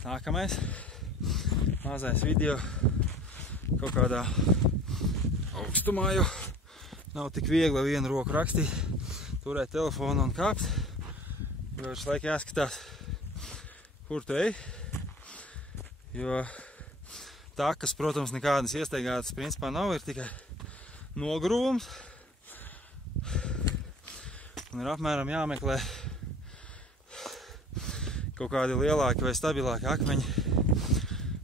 Nākamais mazais video kaut kādā augstumā, jo nav tik viegli vienu roku rakstīt, turēt telefonu un kāpt. Jo visu laiku jāskatās, kur tu ej. Jo takas, protams, nekādas iesteigātas principā nav, ir tikai nogrūvums. Un ir apmēram jāmeklē kaut kādi lielāki vai stabilāki akmeņi,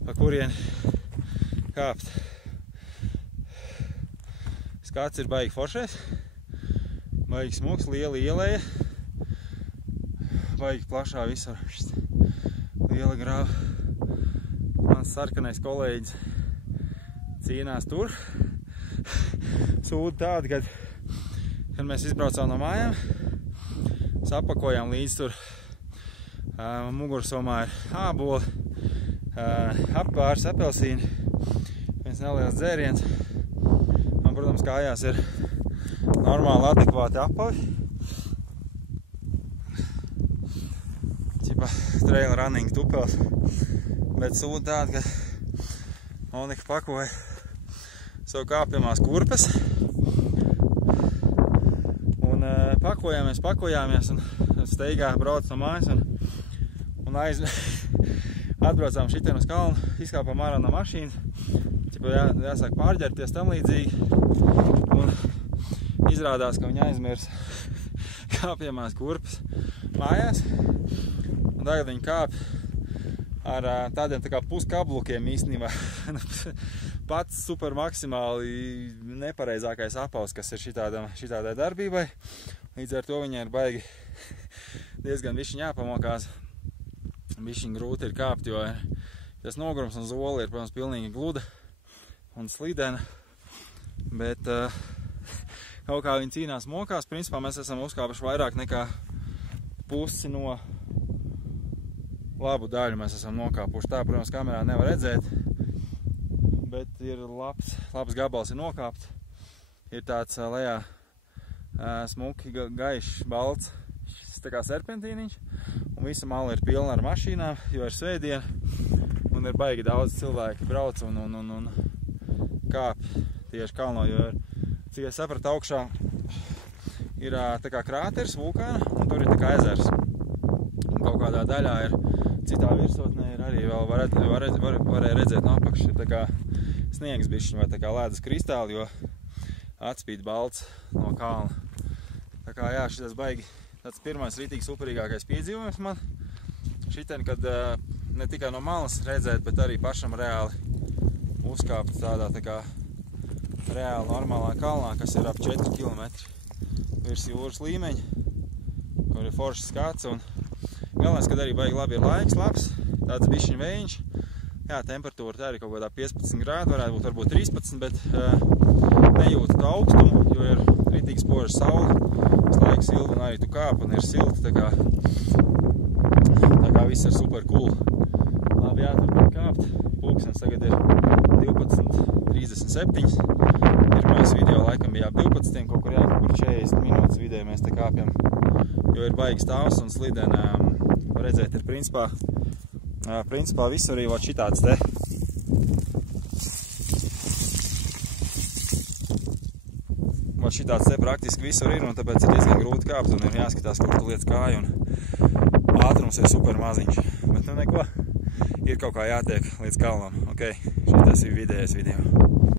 pa kurien kāpt. Skats ir baigi foršais, baigi smuks, liela ieleja, baigi plašā visur, liela grāva. Mans sarkanais kolēģis cīnās tur. Sūda tāda, kad mēs izbraucām no mājām, sapakojām līdz tur. Mugursomā ir āboli, apvārs, apelsīni, viens neliels dzēriens. Man, protams, kājās ir normāli adekvāti apavi. Čipa trail running tupels. Bet sūda tāda, ka Monika pakoja savu kāpjamās kurpes. Un pakojāmies un steigā brauc no mājas un atbraucām šitien uz kalnu, izkāpām ārā no mašīnas. Jāsāk pārģerties tam līdzīgi. Un izrādās, ka viņi aizmirs kāpjamās kurpes mājās. Un tagad viņi kāp ar tādiem tā kā puskablukiem īstenībā. Pats super maksimāli nepareizākais apavs, kas ir šitādai darbībai. Līdz ar to viņai ir baigi diezgan višķiņ jāpamokās. Bišķiņ grūti ir kāpt, jo tas nogrums un zola ir, protams, pilnīgi gluda un slidena. Bet kaut kā viņi cīnās mokās. Principā mēs esam uzkāpuši vairāk nekā pusi no labu daļu mēs esam nokāpuši. Tā, protams, kamerā nevar redzēt, bet ir labs gabals ir nokāpt. Ir tāds lejā smuki gaišs balts, tā kā serpentīniņš. Un visa mala ir pilna ar mašīnām, jo ir svētdiena. Un ir baigi daudz cilvēki brauc un kāp tieši kalno, jo cik es sapratu, augšā ir tā kā krāteris vulkāna, un tur ir tā kā ezers. Un kaut kādā daļā ir citā virsotnē ir arī vēl varēja redzēt no apakšas, ir tā kā sniegs bišķiņ vai tā kā ledus kristāli, jo atspīd balts no kalna. Tā kā jā, šitas baigi tāds pirmais rītīgi superīgākais piedzīvojums man. Šitien, kad ne tikai no malas redzēt, bet arī pašam reāli uzkāpt tādā tā kā reāli normālā kalnā, kas ir ap 4 km virs jūras līmeņa, kur ir foršs skats. Un galvenais, kad arī baigi labi ir laiks, labs, tāds bišķiņ vējiņš. Jā, temperatūra tā ir kaut kādā 15 grādi, varētu būt varbūt 13, bet nejūtu to augstumu, jo ir rītīgi spoža saule. Visu laiku silti un arī tu kāp un ir silti, tā kā viss ir super cool. Labi, jāturpina kāpt. Pulkstens tagad ir 12:37. Pirmais video laikam bija ap 12, kaut kur 40 minūtes vidēji mēs te kāpjam, jo ir baigi stāvs un slidena. Redzēt, ir principā visur arī šitāds te. Šitāds te praktiski visur ir, un tāpēc ir diezgan grūti kāpt, un ir jāskatās, kur tu liec kāju, un ātrums ir super maziņš. Bet nu neko, ir kaut kā jātiek līdz kalnam. Ok, šitas ir vidējais video.